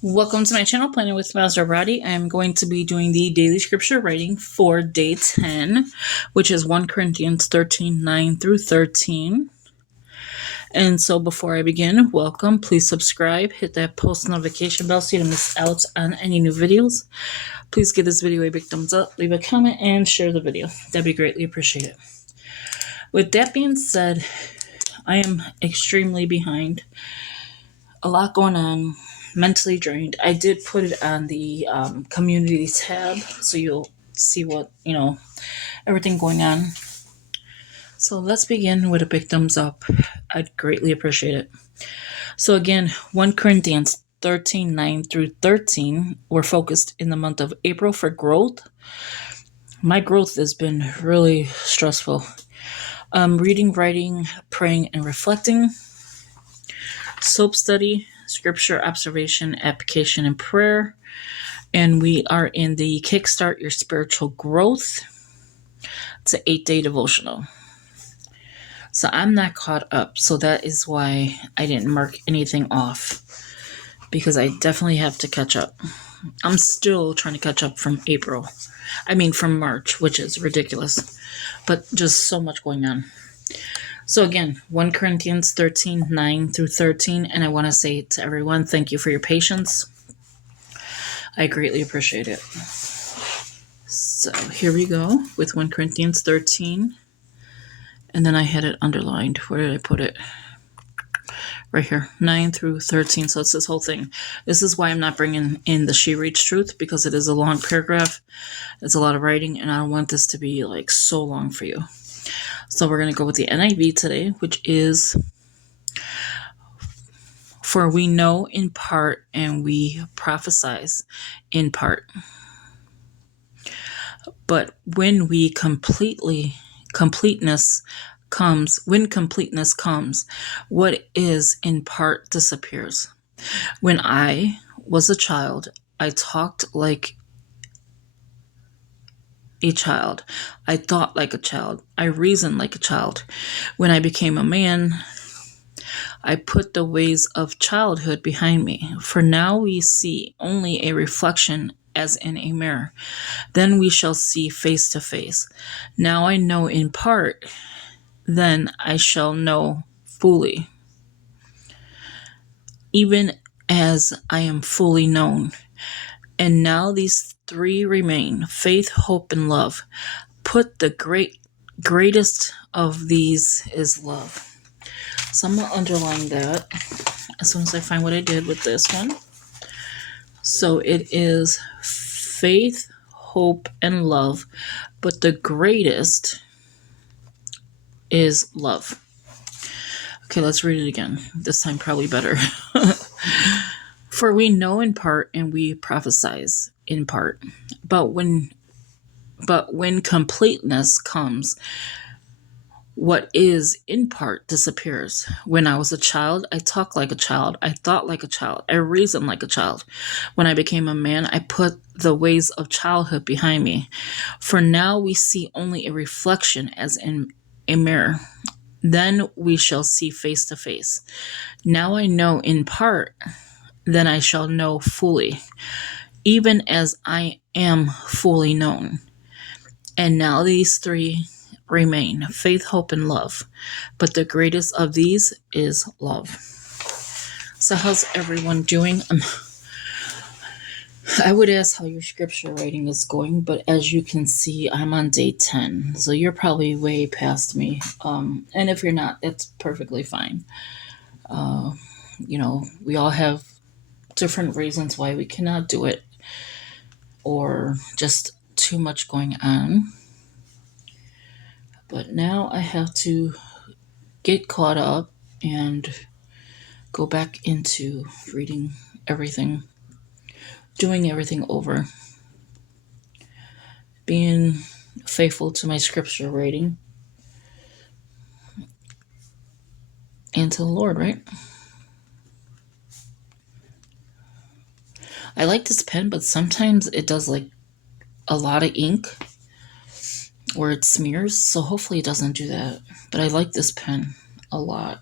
Welcome to my channel, Planning with Master Brady. I'm going to be doing the daily scripture writing for day 10, which is 1 Corinthians 13, 9 through 13. And so before I begin, welcome. Please subscribe, hit that post notification bell so you don't miss out on any new videos. Please give this video a big thumbs up, leave a comment, and share the video. That'd be greatly appreciated. With that being said, I am extremely behind. A lot going on. Mentally drained. I did put it on the community tab so you'll see what, everything going on. So let's begin with a big thumbs up. I'd greatly appreciate it. So again, 1 Corinthians 13, 9 through 13, we're focused in the month of April for growth. My growth has been really stressful. Reading, writing, praying, and reflecting. Soap study, scripture observation, application, and prayer. And we are in the Kickstart Your Spiritual Growth. It's an 8-day devotional. So I'm not caught up. So that is why I didn't mark anything off, because I definitely have to catch up. I'm still trying to catch up from from March, which is ridiculous, but just so much going on. So again, 1 Corinthians 13, 9 through 13. And I want to say to everyone, thank you for your patience. I greatly appreciate it. So here we go with 1 Corinthians 13. And then I had it underlined. Where did I put it? Right here, 9 through 13. So it's this whole thing. This is why I'm not bringing in the She Reads Truth, because it is a long paragraph. It's a lot of writing, and I don't want this to be like so long for you. So we're going to go with the NIV today, which is, for we know in part and we prophesy in part. But when completeness comes, what is in part disappears. When I was a child, I talked like a child. I thought like a child. I reasoned like a child. When I became a man, I put the ways of childhood behind me. For now we see only a reflection as in a mirror. Then we shall see face to face. Now I know in part, then I shall know fully, even as I am fully known. And now these three remain: faith, hope, and love. Put the greatest of these is love. So I'm going to underline that as soon as I find what I did with this one. So it is faith, hope, and love, but the greatest is love. Okay, let's read it again. This time probably better. For we know in part and we prophesy in part. But when completeness comes, what is in part disappears. When I was a child, I talked like a child. I thought like a child. I reasoned like a child. When I became a man, I put the ways of childhood behind me. For now we see only a reflection as in a mirror. Then we shall see face to face. Now I know in part, then I shall know fully, even as I am fully known. And now these three remain: faith, hope, and love. But the greatest of these is love. So how's everyone doing? I would ask how your scripture writing is going, but as you can see, I'm on day 10. So you're probably way past me. And if you're not, that's perfectly fine. We all have different reasons why we cannot do it, or just too much going on. But now I have to get caught up and go back into reading everything, doing everything over, being faithful to my scripture writing and to the Lord, right? I like this pen, but sometimes it does like a lot of ink where it smears, so hopefully it doesn't do that. But I like this pen a lot.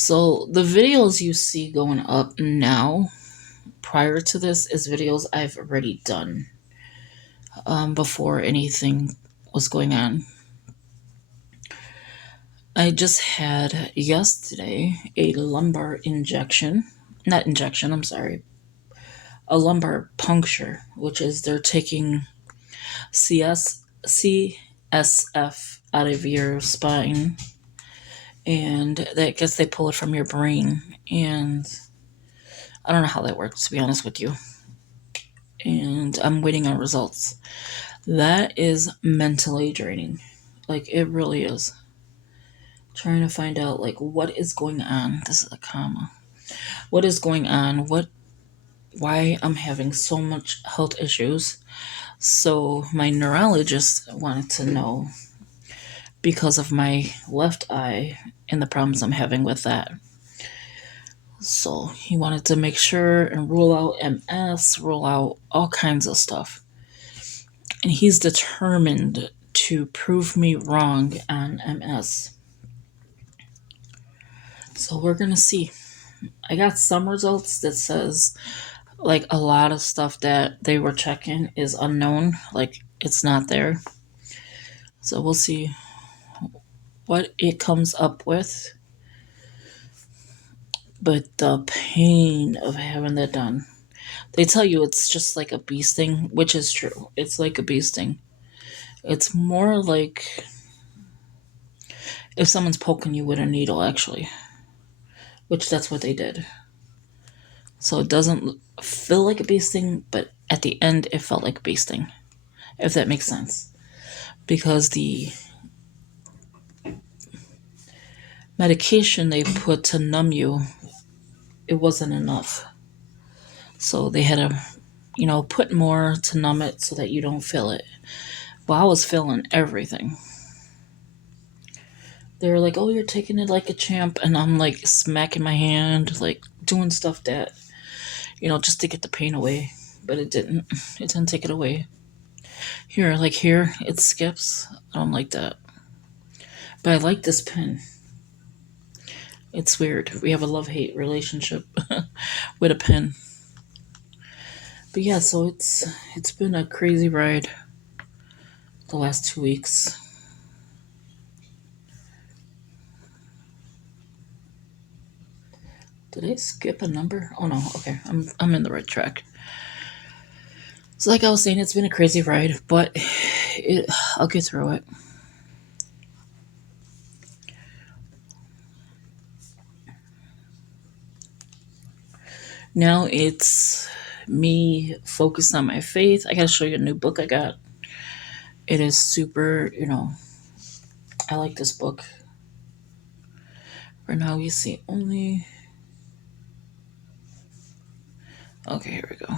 So the videos you see going up now, prior to this, is videos I've already done before anything was going on. I just had yesterday a lumbar injection. Not injection, I'm sorry. A lumbar puncture, which is they're taking CSF out of your spine, and I guess they pull it from your brain. And I don't know how that works, to be honest with you. And I'm waiting on results. That is mentally draining. Like, it really is. Trying to find out, like, what is going on. This is a comma. What is going on? Why I'm having so much health issues. So my neurologist wanted to know because of my left eye and the problems I'm having with that. So he wanted to make sure and rule out MS, rule out all kinds of stuff. And he's determined to prove me wrong on MS. So we're going to see. I got some results that says like a lot of stuff that they were checking is unknown, like it's not there. So we'll see what it comes up with. But the pain of having that done. They tell you it's just like a bee sting, which is true. It's like a bee sting. It's more like if someone's poking you with a needle, actually. Which that's what they did. So it doesn't feel like a bee sting, but at the end it felt like a bee sting. If that makes sense. Because the medication they put to numb you, it wasn't enough. So they had to, put more to numb it so that you don't feel it. Well, I was feeling everything. They were like, "Oh, you're taking it like a champ," and I'm like smacking my hand, like doing stuff that, just to get the pain away. But it didn't. It didn't take it away. Here, it skips. I don't like that. But I like this pen. It's weird. We have a love-hate relationship with a pen. But yeah, so it's been a crazy ride the last 2 weeks. Did I skip a number? Oh no, okay. I'm in the right track. So like I was saying, it's been a crazy ride, but I'll get through it. Now it's me focused on my faith. I gotta show you a new book I got. It is super, I like this book. For now, you see only. Okay, here we go.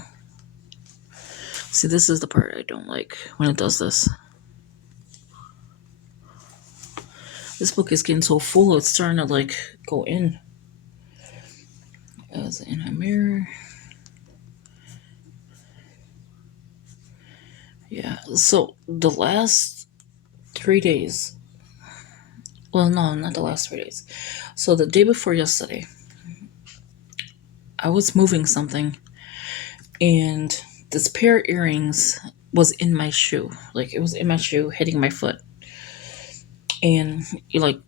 See, this is the part I don't like when it does this. This book is getting so full, it's starting to go in. As in a mirror. Yeah, so the last 3 days. Well, no, not the last 3 days. So the day before yesterday, I was moving something, and this pair of earrings was in my shoe. Like, it was in my shoe, hitting my foot. And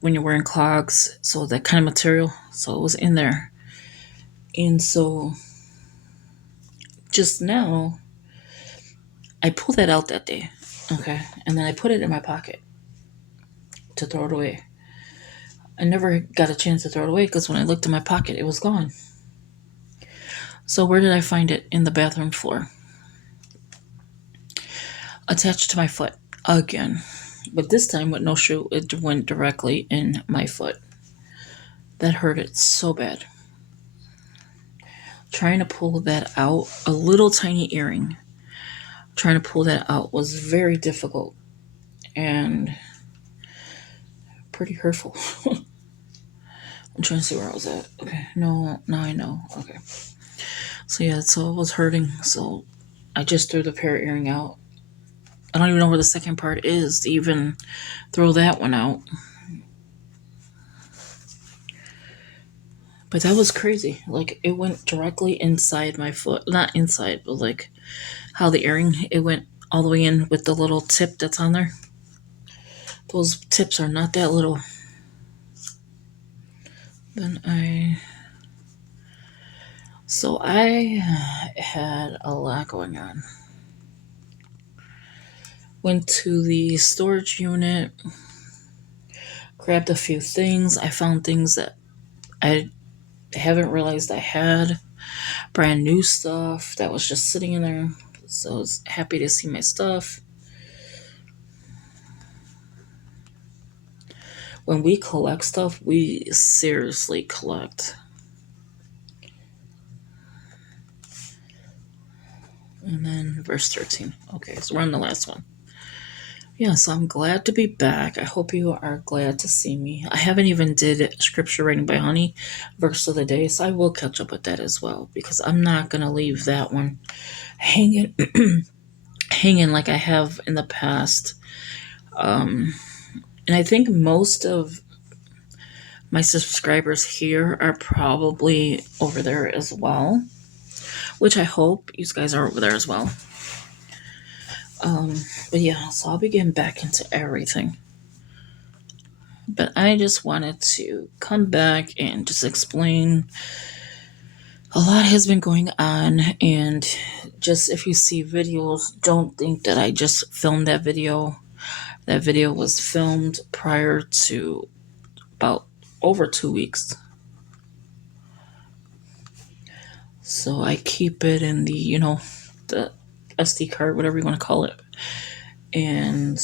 when you're wearing clogs, so that kind of material, so it was in there. And so just now, I pulled that out that day, okay, and then I put it in my pocket to throw it away. I never got a chance to throw it away because when I looked in my pocket, it was gone. So where did I find it? In the bathroom floor, attached to my foot again, but this time with no shoe. It went directly in my foot. That hurt it so bad. Trying to pull that out, a little tiny earring, trying to pull that out was very difficult and pretty hurtful. I'm trying to see where I was at. Okay, no, now I know. Okay. So yeah, so it was hurting. So I just threw the pair of earring out. I don't even know where the second part is to even throw that one out. But that was crazy. Like, it went directly inside my foot. Not inside, but like how the earring, it went all the way in with the little tip that's on there. Those tips are not that little. So I had a lot going on. Went to the storage unit, grabbed a few things. I found things that I haven't realized I had. Brand new stuff that was just sitting in there. So I was happy to see my stuff. When we collect stuff, we seriously collect. And then verse 13. Okay, so we're on the last one. Yeah, so I'm glad to be back. I hope you are glad to see me. I haven't even did scripture reading by Honey, verse of the day, so I will catch up with that as well, because I'm not going to leave that one hanging hanging like I have in the past. And I think most of my subscribers here are probably over there as well, which I hope you guys are over there as well. But yeah, so I'll be getting back into everything. But I just wanted to come back and just explain. A lot has been going on, and just if you see videos, don't think that I just filmed that video. That video was filmed prior to about over 2 weeks. So I keep it in the, the SD card, whatever you want to call it. And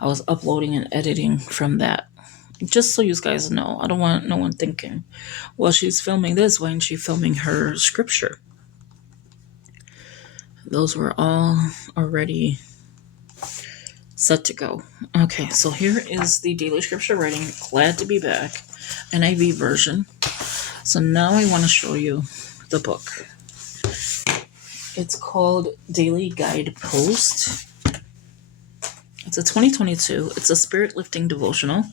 I was uploading and editing from that. Just so you guys know. I don't want no one thinking, well, she's filming this. Why isn't she filming her scripture? Those were all already set to go. Okay, so here is the daily scripture writing. Glad to be back. NIV version. So now I want to show you the book. It's called Daily Guidepost. It's a 2022. It's a spirit lifting devotional.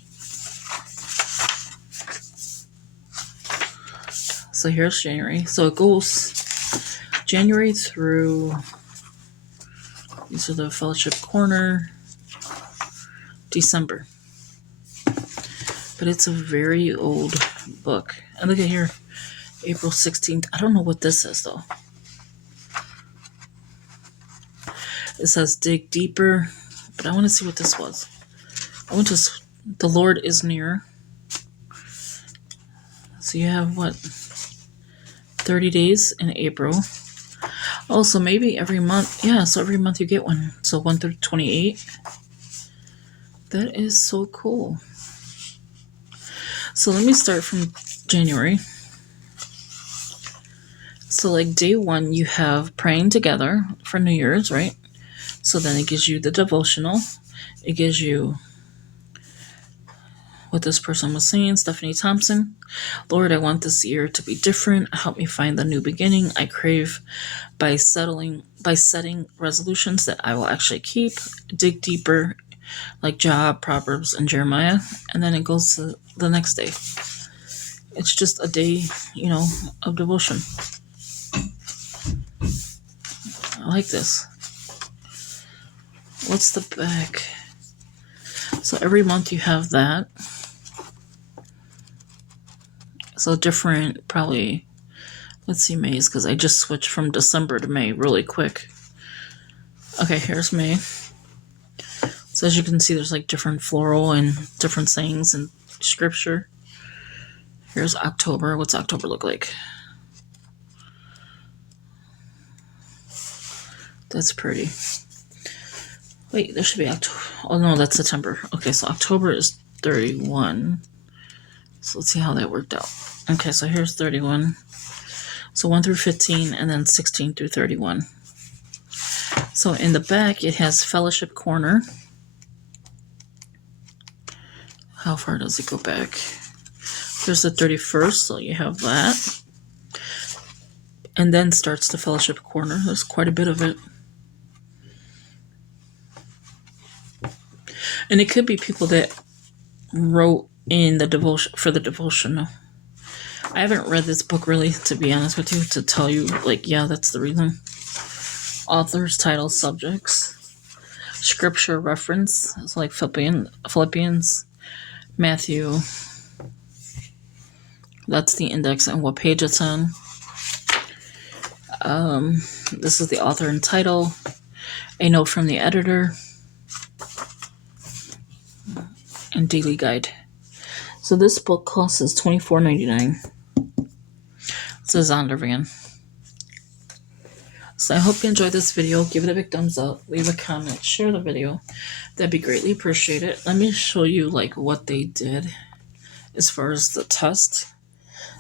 So here's January. So it goes January through, these are the fellowship corner, December. But it's a very old book. And look at here, April 16th. I don't know what this is though. It says dig deeper, but I want to see what this was. The Lord is near. So you have what? 30 days in April. Oh, so maybe every month. Yeah, so every month you get one. So 1 through 28. That is so cool. So let me start from January. So like day 1, you have praying together for New Year's, right? So then it gives you the devotional. It gives you what this person was saying, Stephanie Thompson. Lord, I want this year to be different. Help me find the new beginning I crave by setting resolutions that I will actually keep. Dig deeper, like Job, Proverbs, and Jeremiah. And then it goes to the next day. It's just a day, of devotion. I like this. What's the back? So every month you have that. So different, probably, let's see, May's, because I just switched from December to May really quick. Okay, here's May. So as you can see, there's like different floral and different sayings in scripture. Here's October. What's October look like? That's pretty. Wait, there should be October. Oh no, that's September. Okay, so October is 31. So let's see how that worked out. Okay, so here's 31. So 1 through 15, and then 16 through 31. So in the back, it has Fellowship Corner. How far does it go back? There's the 31st, so you have that. And then starts the Fellowship Corner. There's quite a bit of it. And it could be people that wrote in the devotion for the devotional. I haven't read this book really, to be honest with you, to tell you like, yeah, that's the reason. Authors, titles, subjects, scripture reference. It's like Philippians, Matthew. That's the index and what page it's on. This is the author and title. A note from the editor. And daily guide. So this book costs $24.99. It's a Zondervan. So I hope you enjoyed this video. Give it a big thumbs up. Leave a comment. Share the video. That'd be greatly appreciated. Let me show you like what they did as far as the test.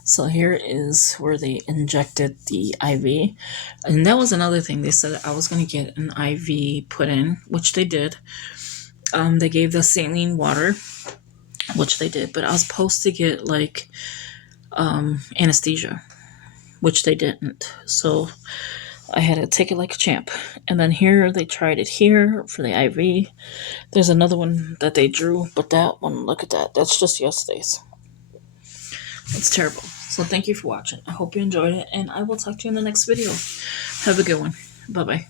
So here is where they injected the IV. And that was another thing. They said I was going to get an IV put in, which they did. They gave the saline water, which they did. But I was supposed to get like anesthesia, which they didn't. So I had to take it like a champ. And then here they tried it here for the IV. There's another one that they drew, but that one, look at that. That's just yesterday's. It's terrible. So thank you for watching. I hope you enjoyed it, and I will talk to you in the next video. Have a good one. Bye-bye.